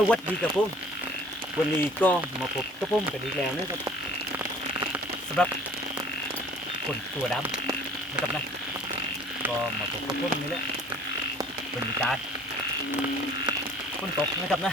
สวัสดีครับผมวันนี้ก็มาพบกับผมกันอีกแล้วนะครับสำหรับคนตัวดำนะครับนะก็มาพบกับผมนี่แหละบรรยากาศฝนตกนะครับนะ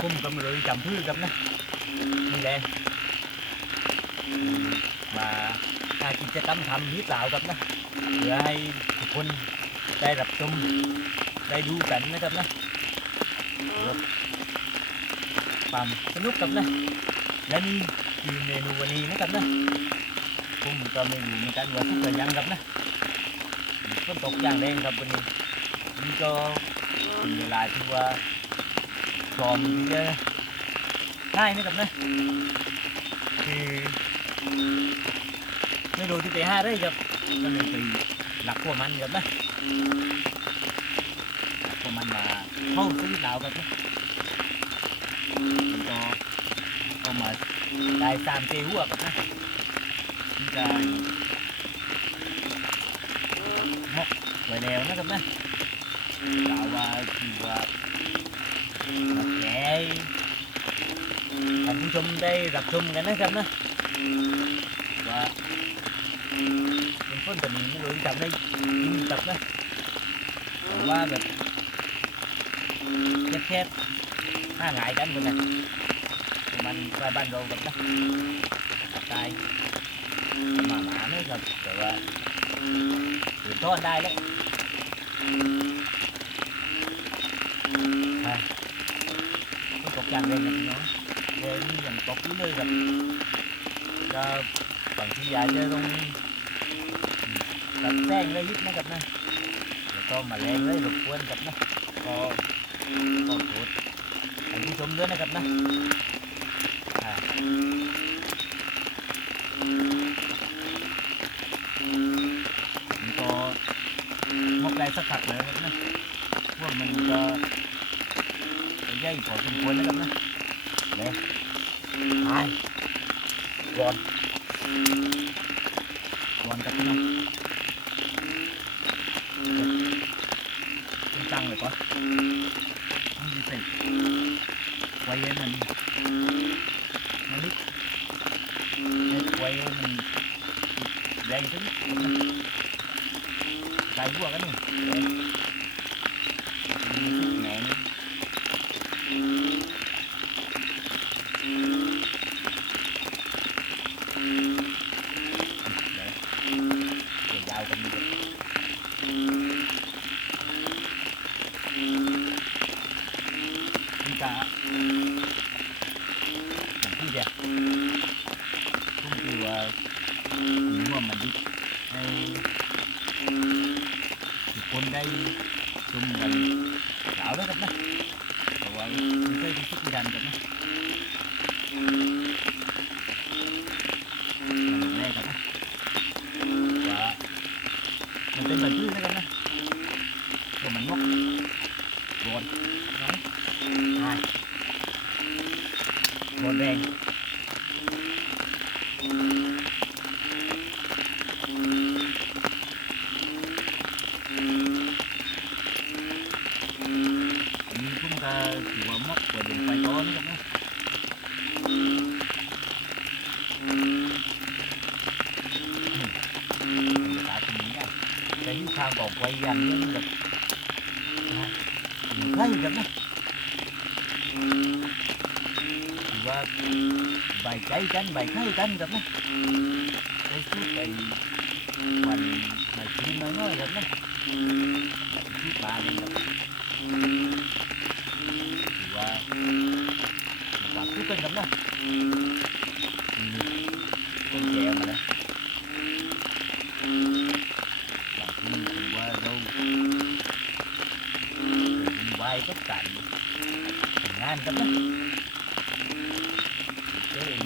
ผมก็ไม่รู้จำพื้นครับนะนี่แหละมาหากิจกรรมทำที่เปล่าครับนะเพื่อให้ทุกคนได้รับชมได้ดูกันนะครับนะ ความสนุกครับนะและนี่คือเมนูวันนี้นะครับนะผมก็ไม่รู้เหมือนกันว่าทุกคนยังครับนะฝนตกอย่างแรงครับวันนี้นี่ก็เป็นเวลาที่ว่าพร้อมที่จะง่ายนะครับนะคือไม่รู้ที่ไปห้าได้ครับก็เลยไปหลักพวกมันครับนะ หลักพวกมันมาเข้าสวิตช์ลาวครับนะมันก็ก็มาได้ตามเกหัวกับนะที่ได้ม แล้วนะครับนะกล่าวว่าคือว่ามาแก่ท่านผู้ชมได้รับชมกันคนะว่าเป็นคนตันไม่รู้จำได้ยินจับนะแต่ว่าแบบแคบๆห้าหายกันนนะมันใกล้บ้านเรากับนะภาคใต้หมาหมาเนี่ครับแต่ว่าถือทอดได้แล้วอะต้องตกอย่างเร่งนะพี่น้องเร่งนี่อย่างตกอยู่เลยครับก็บางทีอาจจะต้องตัดแซงเลยยิบนะครับนะแล้วก็มาแรงเลยรบกวนกับนะก็ ก็โทษท่านผู้ชมด้วยนะครับนะอ่ามันก็มกได้สักพักเลยครับนะพวกมันก็จะใหญ่พอสมควรนะครับนะเลยไปร้อนร้อนกับพี่น้องตั้งเลยก่อนมันจะ ใส่ไว้ให้มันมันลึกไอ้ไว้มันแรงถึงใจหัวกันนี่แรงมันแหนงเดี๋ยวยาวกันนี่นี่กะอย่างที่เดียว ผมคือว่าผมว่ามันดีให้ ทุกคนได้ชมกันดาวแล้วกันนะเพราะว่าไม่เคยที่สุดที่ดันกันนะมันแรกกันนะว่ามันเป็นแบบนี้แล้วกันนะตัวมันงกโดนน้อยใช่โดนแรง อันนี้ผมก็ถือว่ามกกว่าเดินไปต้อนนะครับนะบรรยากาศเป็นอย่างนี้ได้ แต่ที่ทางบอกไว้อย่างนี้มันแบบใกล้กันนะถือว่าใบใจกันใ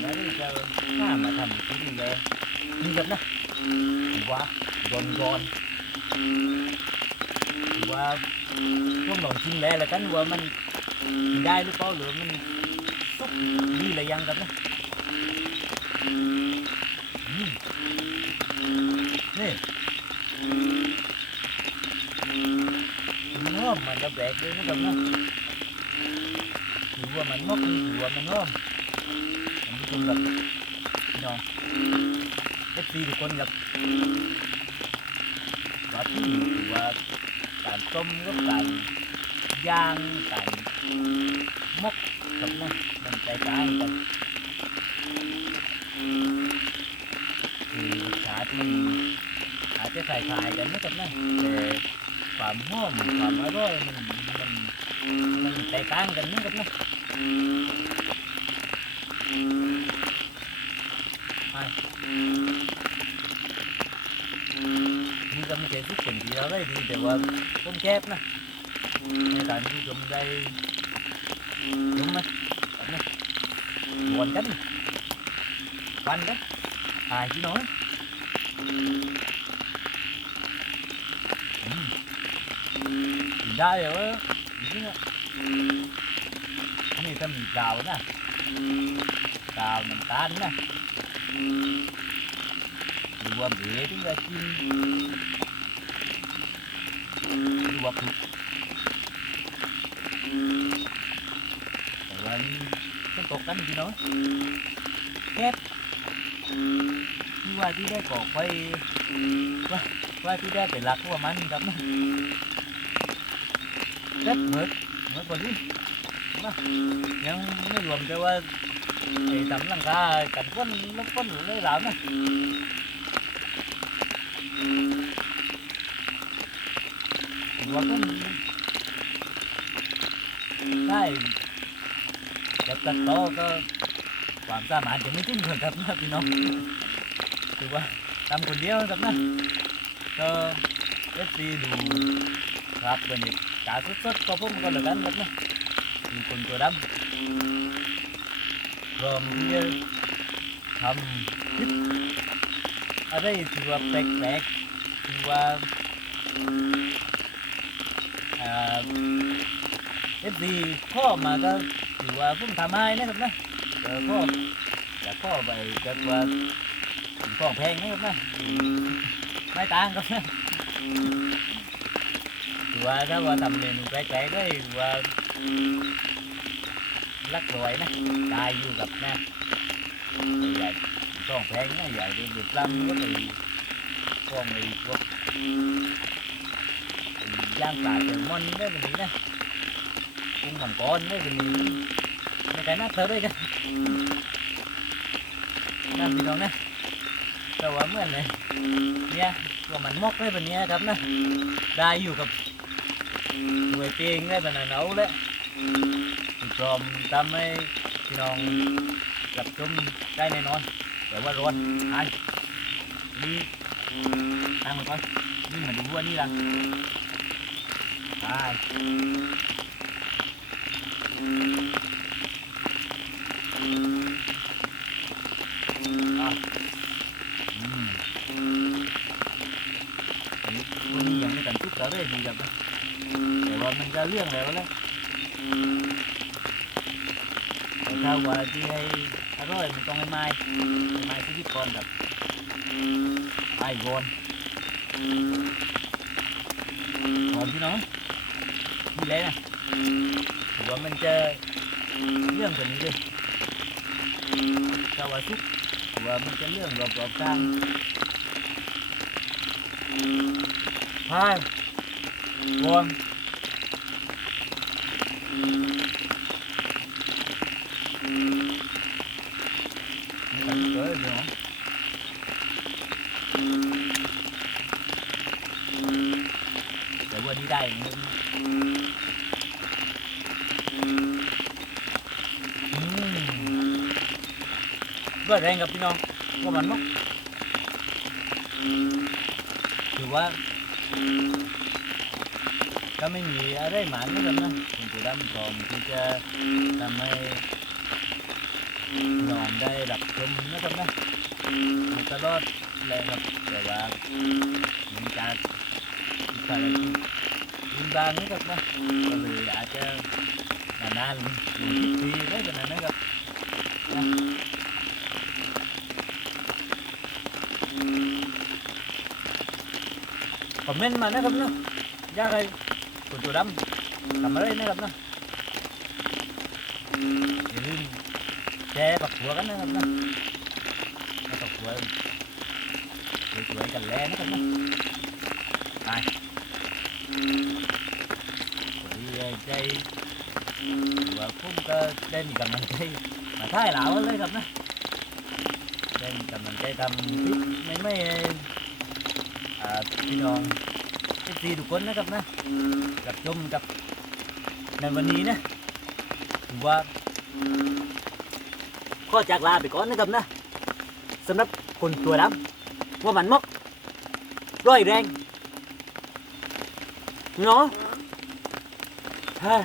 ไหวแล้วก็หมาญาติกินแล้วจะข้ามมาทำที่นี่เลยนี่ครับนะถือว่าร้อนร้อนถือว่าต้องลองชิมแล้วละกันว่ามันได้หรือเปล่าหรือมันสุกดีหรือยังครับนะนี่มันหอมมันจะแบกเลยนะครับนะถือว่ามันงอกถือว่ามันหอม ท่านครับพี่น้องเอฟซีทุกคนครับว่าที่ถือว่าการต้มกับการย่างการมกกับนะมันแตกต่างกันคือรสชาติมันอาจจะคล้ายกันนะครับนะแต่ความหอมความอร่อยมันมันมันแตกต่างกันนะครับนะไป นี่ก็ไม่ใช่ทุกคนที่เราได้ดีแต่ว่าต้มแคบนะในการที่ชมได้ชมนะแบบนะหวนกันฟันกันหายที่น้อยอืมกินได้เหรอจริงๆอะนี่ก็มีดาวนะดาวน้ำตาลนะหรือว่าเบ๋ถึงจะกินหรือว่าปลุกแต่ว่านี่ต้องตกกันพี่น้องแคบที่ว่าที่ได้ก่อไฟว่าว่าที่ได้เป็นหลักว่ามันครับนะแคบเหมือนเหมือนคนนี้นะยังไม่รวมแต่ว่า ไอ้ตำลังกากันก้นลูกก้นหรืออะไรแล้วนะว่าก้นใช่จับตัดโตก็ความสามารถจะไม่ถึงคนครับนะพี่น้องถือว่าทำคนเดียวครับนะก็เอฟซีดูครับวันนี้กาสดๆก็พุ่มก็แล้วกันครับนะดูคนตัวดำ รวมที่ทำคลิปอะไรที่ว่าแปลกๆที่ว่าเอฟซีข้อมาก็ถือว่าพุ่มทำให้นะครับนะเจอข้ออยากข้อไปจะว่าขอแพงนะครับนะไม่ต่างกันนะถือว่าถ้าว่าทำเมนูแปลกๆก็ถือว่า ลักรวยนะได้อยู่กับนะใหญ่ของแพงนะใหญ่ดูดุดลำก็ไปของไอ้พวกย่างปลาแซลมอนได้แบบนี้นะกุ้งมังกรได้แบบนี้ในการน่าเธอด้วยกันน่าพี่น้องนะแต่ว่าเหมื่อนเลยเนี่ยว่ามันมกได้แบบนี้ครับนะได้อยู่กับหน่วยเตียงได้แบบนั้นเอาเลย รอมทำให้พี่น้องรับชมได้แน่นอนแต่ว่าร้อนไอ้นี่ตั้งมันก่อนนี่มาดูว่านี่ละไอ้อะอืมอันนี้วันนี้ยังไม่กันทุกข์เลยดีกับนะแต่ว่ามันจะเรื่องแล้วแหละ ถ้าว่าที่ให้อร่อยมันต้องให้ไม้ไม้ที่พี่กรกับไอ้โกนหอมพี่น้องนี่เลยนะถือว่ามันจะเรื่องกว่านี้เลยถ้าว่าสุกถือว่ามันจะเรื่องรอบๆกลางพายโกน ไม่ cần cỡ được không? Để qua đi đây nhưng... Rất là gặp พี่น้องว่ามันมกถือว่าก็ไม่มีอะไรหมานนะครับนะคุณตัวดำพร้อมที่จะทำให้ นองได้รับชมนะครับนะมาตลอดเลยครับแต่ว่ามันจะภารกิจยิงบางนะครับนะก็เลยอาจจะนานๆหนึ่งทีได้ขนาดนั้นครับคอมเมนต์มานะครับนะยากให้คุณตัวดำทำอะไรนะครับนะอย่าลืม แชร์ปักหัวกันนะครับนะปักหัวสวยๆกันแล้วนะครับนะไปดีใจว่าผมก็ได้มีกำลังใจมาถ่ายหลาเลยครับนะได้มีกำลังใจทำคลิปไม่ไม่อ่าพี่น้องเอฟซีทุกคนนะครับนะกับชมกับในวันนี้นะถือว่า ขอจากลาไปก่อนนะครับนะสำหรับคนตัวดำว่ามันมกร้อยแรงเนาะฮ่า